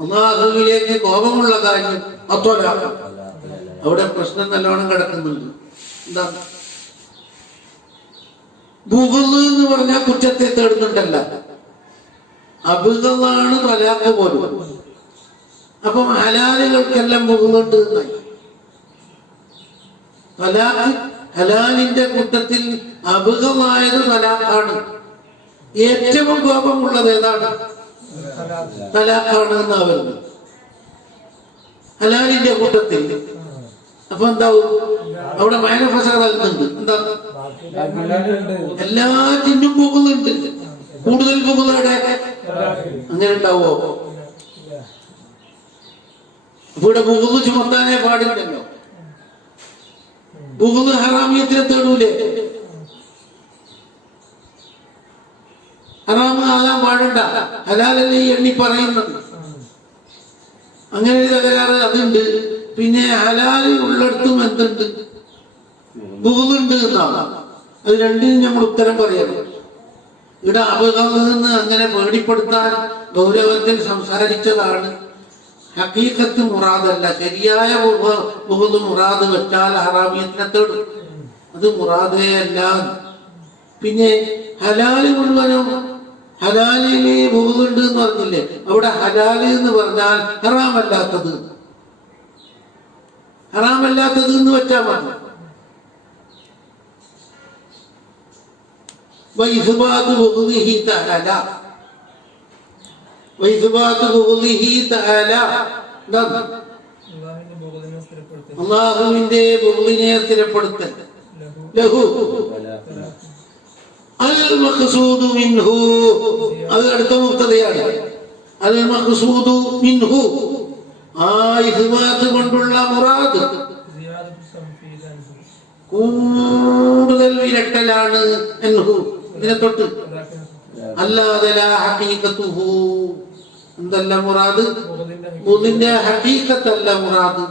അല്ലാഹുവിലേക്ക് കോപമുള്ള കാര്യം അത്വലാഖ് അവിടെ പ്രശ്നം നല്ലോണം കിടക്കുന്നുണ്ട് എന്താ ബുഗ്ള് എന്ന് പറഞ്ഞാൽ കുറ്റത്തെ തേടുന്നുണ്ടല്ല അബ്ഗളാണ് ത്വലാഖ് പോലും അപ്പം ഹലാലുകൾക്കെല്ലാം ബുഗ്ളുണ്ട് എന്നായി ത്വലാഖ് ഹലാലിന്റെ കൂട്ടത്തിൽ അബ്ഗളായത് ത്വലാഖാണ് ഏറ്റവും കോപമുള്ളത് ഏതാണ് തലാഖാണ് എന്നാ വരുന്നത് ഹലാലിന്റെ കൂട്ടത്തിൽ അപ്പൊ എന്താവും അവിടെ മൈനഫസാദാകുന്നുണ്ട് എന്താ എല്ലാറ്റിനും പോകുന്നുണ്ട് കൂടുതൽ പോകുന്നവിടെ അങ്ങനെ ഉണ്ടാവോ ഇവിടെ ബുഗ്ള് ചുമത്താനേ പാടില്ലല്ലോ ബുഗ്ള് ഹറാമിയത്തിനെ തേടൂലേ ഹറാമ് ആകാൻ പാടണ്ട ഹലാലല്ലേ ഈ എണ്ണി പറയുന്നത് അങ്ങനെ ഒരു തകരാറ് അതുണ്ട് പിന്നെ ഹലാല് ഉള്ളിടത്തും എന്തുണ്ട് ബുഗ്ളുണ്ട് എന്നാണ് അത് രണ്ടിനും നമ്മൾ ഉത്തരം പറയണം ഇവിടെ അബ്ഗളെന്ന് അങ്ങനെ പേടിപ്പെടുത്താൻ ഗൗരവത്തിൽ സംസാരിച്ചതാണ് ഹഖീഖത്ത് മുറാദല്ല ശരിയായ ബുഗ്ള് മുറാദ് വെച്ചാൽ ഹറാമിയത്തിനെ തേടും അത് മുറാദേ അല്ല പിന്നെ ഹലാല് മുഴുവനും ഹലാലില് ബുഗ്ളുണ്ട് എന്ന് പറഞ്ഞില്ലേ അവിടെ ഹലാല് എന്ന് പറഞ്ഞാൽ ഹറാമല്ലാത്തത് ഹറാമല്ലാത്തത് എന്ന് വെച്ചാൽ മതി وإثبات بغضه تعالى وإثبات بغضه تعالى അല്ലാഹുവിന്റെ ബുഗ്ളിനെ സ്ഥിരപ്പെടുത്തൽ ലഹു അൽ മഖ്സൂദു മിൻഹു അത് അടുത്ത മുക്തതയാണ് അൽ മഖ്സൂദു മിൻഹു ആ ഇസ്ബാത്ത് കൊണ്ടുള്ള മുറാദ് കൂടുതൽ വിരട്ടലാണ് എൻഹു ഇതിനെ തൊട്ട് അല്ലാതെ ലാ ഹഖീഖതുഹു എന്തല്ല മുറാദ് ബുഗ്ളിന്റെ ഹഖീഖത്തല്ല മുറാദ്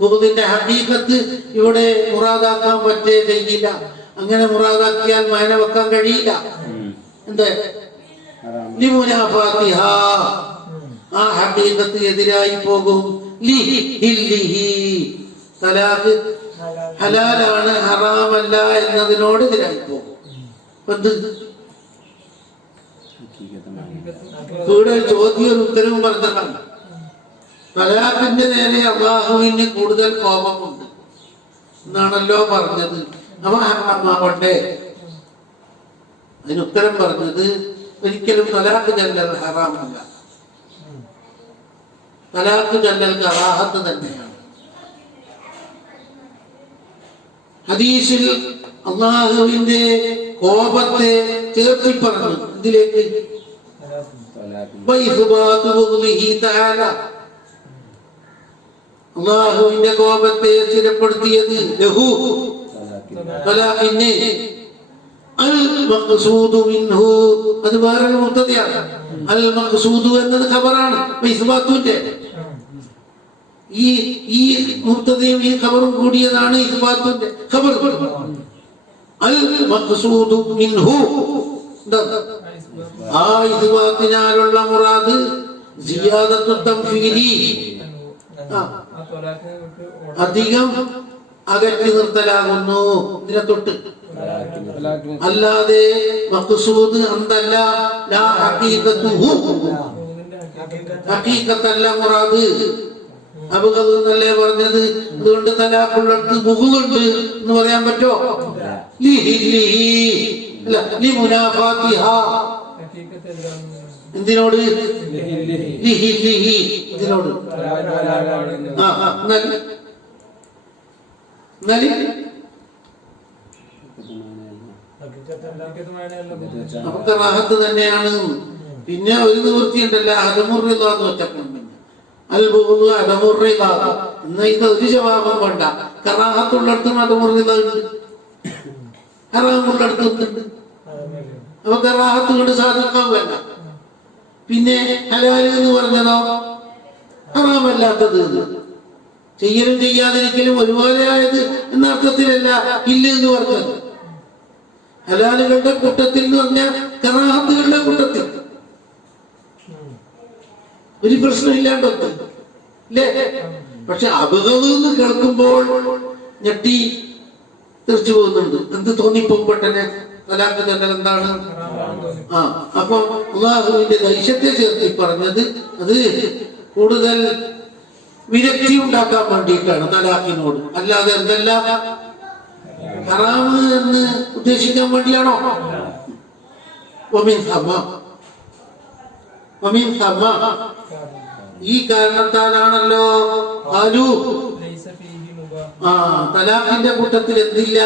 ബുഗ്ളിന്റെ ഹഖീഖത്ത് ഇവിടെ മുറാദാക്കാൻ പറ്റേ ചെയ്യില്ല അങ്ങനെ മുറാദാക്കിയാൽ മൈന വെക്കാൻ കഴിയില്ല എന്താ ലിമുനാഫാത്തിഹാ ആ ഹഖീഖത്ത് എതിരായി പോകും ലിഹില്ലിഹി തലാഖ് ഹലാലാണ് ഹറാമല്ല എന്നതിനോട് എതിരായി പോകും ഇവിടെ ചോദ്യവും ഉത്തരവും പറഞ്ഞതാണ് തലാഖിന്റെ നേരെ അല്ലാഹുവിന് കൂടുതൽ കോപമുണ്ട് എന്നാണല്ലോ പറഞ്ഞത് അവ ഹറാമാവട്ടെ അതിനുത്തരം പറഞ്ഞത് ഒരിക്കലും തലാഖ് ചൊല്ലൽ ഹറാമല്ല തലാഖ് ചൊല്ലൽ കറാഹത്ത് തന്നെയാണ് ഹദീസിൽ അല്ലാഹുവിന്റെ കോപത്തെ ചേർത്തി പറഞ്ഞു ഇതിലേക്ക് അല്ലാഹുവിന്റെ കോപത്തെ സ്ഥിരപ്പെടുത്തിയത് ലഹു തലാഖിനെ അൽ മഖ്സൂദു മിൻഹു അത് വേറെ മുബ്തദയാണ് അൽ മഖ്സൂദു എന്നത് ഖബറാണ് ഇസ്ബാത്തിന്റെ ഈ ഈ മുബ്തദയും ഈ ഖബറും കൂടിയതാണ് ഇസ്ബാത്തിന്റെ ഖബർ. അൽ മഖ്സൂദു മിൻഹു, ആ ഇസ്ബാത്തിനാലുള്ള മുറാദ് സിയാദത്തു തംഫീലി, അധികം അകറ്റി നിർത്തലാകുന്നു ഇതിനെ തൊട്ട്. അല്ലാതെ മഖ്സൂദ് അന്തല്ല, ലാ ഹഖീഖത്തുഹു, ഹഖീഖത്തല്ല മുറാദ്. അബ്ഗദ് എന്നല്ലേ പറഞ്ഞത്. അതുകൊണ്ട് തലാഖുള്ളിടത്ത് ബുഗ്ദുണ്ട് എന്ന് പറയാൻ പറ്റോ? എന്തിനോട്? ഇതിനോട്. നമുക്ക് റാഹത്ത് തന്നെയാണ്. പിന്നെ ഒരു നിവൃത്തിയുണ്ടല്ലോ, അദമുറിദാന്ന് വെച്ചപ്പോൾ അൽബുഗ്ദു അദമുറിദാ. എന്നാ ഇത് ഒരു ജവാബും വേണ്ട. കറാഹത്തുള്ളിടത്തും അദമുറിദാ ഉണ്ട്, ഹറാമുള്ളിടത്തും ഉണ്ട്. അപ്പൊ കറാഹത്ത് കൊണ്ട് സാധിക്കാൻ വേണ്ട. പിന്നെ ഹലാല് എന്ന് പറഞ്ഞതോ ഹറാമല്ലാത്തത്, ചെയ്യലും ചെയ്യാതിരിക്കലും ഒരുപോലെ ആയത് എന്ന അർത്ഥത്തിലല്ല ഇല്ല എന്ന് പറഞ്ഞത്. ഹലാലുകളുടെ കൂട്ടത്തിൽ എന്ന് പറഞ്ഞാൽ കറാഹത്തുകളുടെ കൂട്ടത്തിൽ ഒരു പ്രശ്നമില്ലാണ്ടൊക്കെ ഇല്ലേ. പക്ഷെ അബ്ഗദ് എന്ന് കേൾക്കുമ്പോൾ ഞെട്ടി തെറിച്ചു പോകുന്നുണ്ട്. എന്ത് തോന്നിപ്പോകുമ്പോൾ തന്നെ തലാഖ് ചൊല്ലൽ എന്താണ്? അപ്പൊ അല്ലാഹുവിന്റെ ഐശ്വര്യത്തെ ചേർത്തി പറഞ്ഞത് അത് കൂടുതൽ വിരക്തി ഉണ്ടാക്കാൻ വേണ്ടിയിട്ടാണ് തലാഖിനോട്. അല്ലാതെ എന്തല്ല ഹറാമ് എന്ന് ഉദ്ദേശിക്കാൻ വേണ്ടിയാണോ? ഈ കാരണത്താലാണല്ലോ തലാഖിന്റെ കൂട്ടത്തിൽ എന്തില്ല?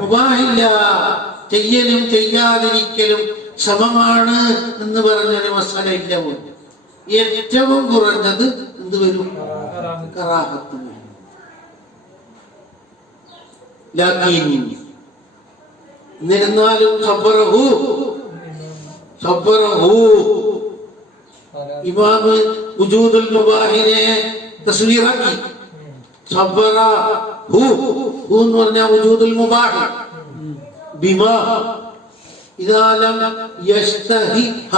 മുബാഹില്ല. ചെയ്യലും ചെയ്യാതിരിക്കലും സമമാണ് എന്ന് പറഞ്ഞൊരു മസാല ഇല്ല. ഏറ്റവും കുറഞ്ഞത് എന്ത് വരും? കറാഹത്ത്. എന്നിരുന്നാലും ഇമാം വുജൂദുൽ മുബാഹിനെ തസ്വീറാക്കി. സബ്ബറഹു എന്ന് പറഞ്ഞാൽ വുജൂദുൽ മുബാഹ് ബിമാ ഇദാ ലം യസ്തഹിഹ.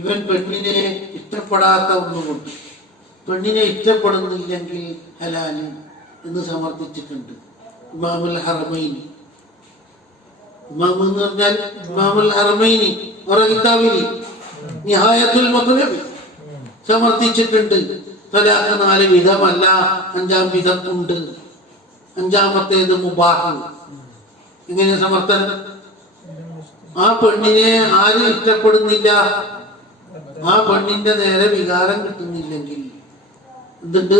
ഇവൻ പെണ്ണിനെ ഇഷ്ടപ്പെടാത്ത ഒന്നുകൊണ്ട്, പെണ്ണിനെ ഇഷ്ടപ്പെടുന്നില്ലെങ്കിൽ ഹലാല് എന്ന് സമർത്ഥിച്ചിട്ടുണ്ട് ഇമാമുൽ ഹറമൈനി. ഇമാം എന്ന് പറഞ്ഞാൽ ഇമാമുൽ ഹറമൈനി കിതാബിൽ നിഹായത്തുൽ മത്ലബ് സമർത്ഥിച്ചിട്ടുണ്ട്. തലാഖ് 4 വിധമല്ല, 5-ാം വിധം ഉണ്ട്. 5-ാമത്തേത് മുബാഹ്. എങ്ങനെ സമർത്ഥനം? ആ പെണ്ണിനെ ആരും ഇഷ്ടപ്പെടുന്നില്ല, ആ പെണ്ണിന്റെ നേരെ വികാരം കിട്ടുന്നില്ലെങ്കിൽ എന്തുണ്ട്?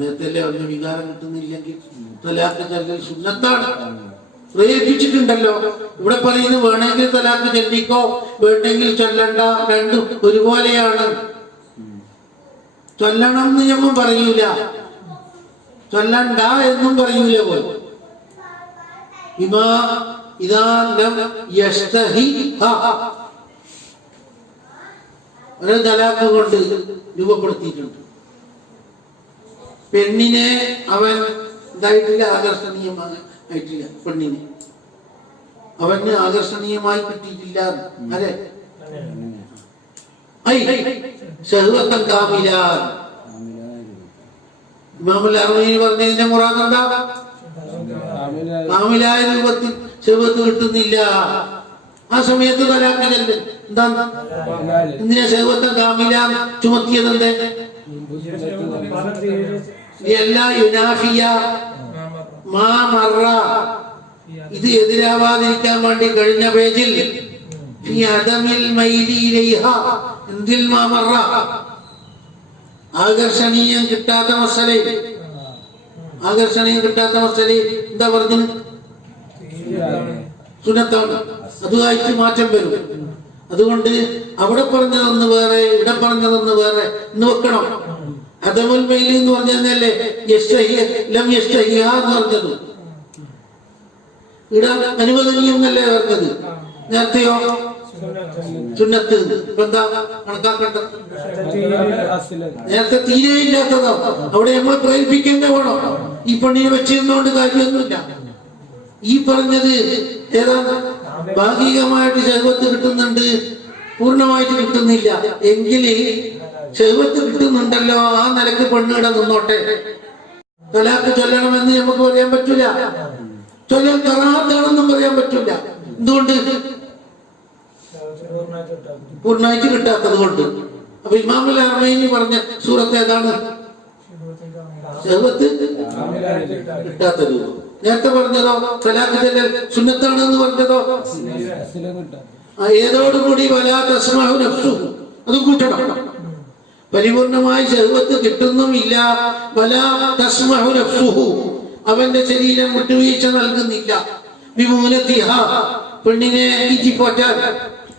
നേരത്തെ അവന് വികാരം കിട്ടുന്നില്ലെങ്കിൽ തലാഖ് ചൊല്ലൽ സുന്നത്താണ്. പ്രേരിപ്പിച്ചിട്ടുണ്ടല്ലോ. ഇവിടെ പറയുന്നത് വേണമെങ്കിൽ തലാഖ് ചൊല്ലിക്കോ, വേണ്ടെങ്കിൽ ചൊല്ലണ്ട, രണ്ടും ഒരുപോലെയാണ്. ചൊല്ലണം എന്ന് ഞമ്മ പറയൂല, ചൊല്ലണ്ട എന്നും പറയൂല. പോലും ഒരു തലാഖ് കൊണ്ട് രൂപപ്പെടുത്തിയിട്ടുണ്ട്. പെണ്ണിനെ അവൻ ഇതായിട്ടില്ല, ആകർഷണീയമായിട്ടില്ല. പെണ്ണിനെ അവന് ആകർഷണീയമായി കിട്ടിയിട്ടില്ല. അതെ, ശഹ്വത്തൻ കാമില. ഇമാമുൽ ഹറമൈനി പറഞ്ഞതിന്റെ മുറാദ് എന്താ? കാമിലായ രൂപത്തിൽ ശഹ്വത്ത് കിട്ടുന്നില്ല. ആ സമയത്ത് തലാഖിലല്ലേ എന്താ? എന്തിനാ ശഹ്വത്തൻ കാമില ചുമത്തിയത്? എന്തേ? ഇത് എതിരാവാതിരിക്കാൻ വേണ്ടി കഴിഞ്ഞ പേജിൽ ആകർഷണീയം കിട്ടാത്ത മസലയിൽ എന്താ പറഞ്ഞു? സുന്നത്താണ്. അതുമായിട്ട് മാറ്റം വരും. അതുകൊണ്ട് അവിടെ പറഞ്ഞതൊന്ന് വേറെ, ഇവിടെ പറഞ്ഞതൊന്ന് വേറെ എന്ന് വെക്കണം. അദമുൽ മൈലി എന്ന് പറഞ്ഞല്ലേ എന്ന് പറഞ്ഞത്. ഇവിടെ അനുവദനീയം എന്നല്ലേ പറഞ്ഞത്. നേരത്തെയോ സുന്നത്ത്. ഇപ്പൊ എന്താ കണക്കാക്കേണ്ടത്? നേരത്തെ തീരെ ഇല്ലാത്തതോ അവിടെ നമ്മൾ പ്രേരിപ്പിക്കേണ്ട വേണോ? ഈ പെണ്ണിനെ വെച്ചിരുന്നോണ്ട് കാര്യമൊന്നുമില്ല. ഈ പറഞ്ഞത് ഏതാണ്? ഭാഗികമായിട്ട് ശഹ്വത്ത് കിട്ടുന്നുണ്ട്, പൂർണ്ണമായിട്ട് കിട്ടുന്നില്ല എങ്കിൽ ശഹ്വത്ത് കിട്ടുന്നുണ്ടല്ലോ, ആ നിലക്ക് പെണ്ണിടെ നിന്നോട്ടെ. തലാക്ക് ചൊല്ലണമെന്ന് നമുക്ക് പറയാൻ പറ്റൂല, ചൊല്ലാൻ കറാത്താണെന്നും പറയാൻ പറ്റൂല. എന്തുകൊണ്ട്? പൂർണ്ണമായിട്ട് കിട്ടാത്തത് കൊണ്ട്. അപ്പൊ ഇമാമുൽ ഹറമൈനി പറഞ്ഞ സൂറത്ത് ഏതാണ്? ശഹ്വത്ത് കിട്ടാത്തത്. നേരത്തെ പറഞ്ഞതോ തലാക്ക് ചൊല്ലൽ സുന്നത്താണെന്ന് പറഞ്ഞതോ ഏതോടുകൂടി വലാ തസ്മഉ നഫ്സുഹു, അത് കൂട്ടണം. പരിപൂർണമായി ശഹ്വത്ത് കിട്ടുന്നുമില്ല, വലാ തസ്മഉ നഫ്സുഹു, അവന്റെ ശരീരം വിട്ടുവീഴ്ച നൽകുന്നില്ല. ബിമൂനതിഹ, പെണ്ണിനെ ഈറ്റിപ്പോറ്റാൻ,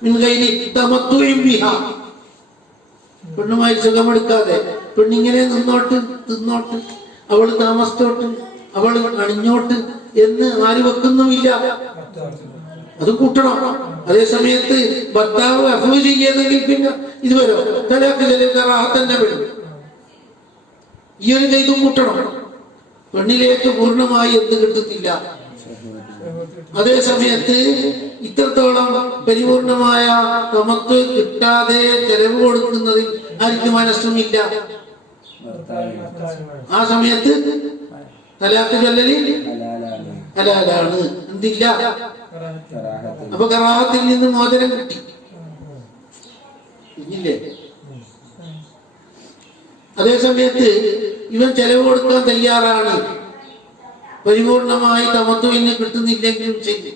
മിൻ ഗൈരി തമത്തുഇൻ ബിഹാ, പെണ്ണുമായി സുഖമെടുക്കാതെ പെണ്ണിങ്ങനെ നിന്നോട്ട് തിന്നോട്ട്, അവള് താമസിച്ചോട്ട്, അവള് അണിഞ്ഞോട്ട് എന്ന് ആര് വെക്കുന്നുമില്ല, അത് കൂട്ടണം. അതേ സമയത്ത് ഭർത്താവ് അഫ്വ് ചെയ്യുന്നെങ്കിൽ പിന്നെ ഇത് വരോ? തലാക്ക് തന്നെ വരും. ഈ ഒരു ഇതും കൂട്ടണം. പെണ്ണിലേക്ക് പൂർണ്ണമായി എന്ത് കിട്ടുന്നില്ല. അതേ സമയത്ത് ഇത്രത്തോളം പരിപൂർണമായ തമത്ത് കിട്ടാതെ ചെലവ് കൊടുക്കുന്നതിൽ ആർക്കും മനസ്സുമില്ല. ആ സമയത്ത് തലാക്ക് ചൊല്ലലിൽ ഹലാലാണ്. എന്തില്ല? അപ്പൊ കറാഹത്തിൽ നിന്ന് മോചനം കിട്ടി ഇല്ലേ? അതേ സമയത്ത് ഇവൻ ചെലവ് കൊടുക്കാൻ തയ്യാറാണ്, പരിപൂർണമായി തമത്വന് കിട്ടുന്നില്ലെങ്കിലും ശരി,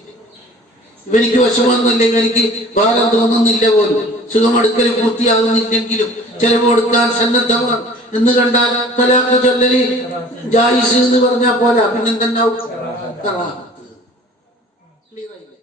ഇവനിക്ക് വിഷമൊന്നുമില്ല, ഇവനിക്ക് ഭാരം തോന്നുന്നില്ല പോലും, സുഖമെടുക്കൽ പൂർത്തിയാകുന്നില്ലെങ്കിലും ചെലവ് കൊടുക്കാൻ സന്നദ്ധമാണ് എന്ന് കണ്ടാൽ തലാക്ക് ചൊല്ലല് ജായിസ് എന്ന് പറഞ്ഞാൽ പോരാ, പിന്നെന്തെന്നാവും? കറാഹത്ത്. ക്ലിയർ ആയില്ലേ?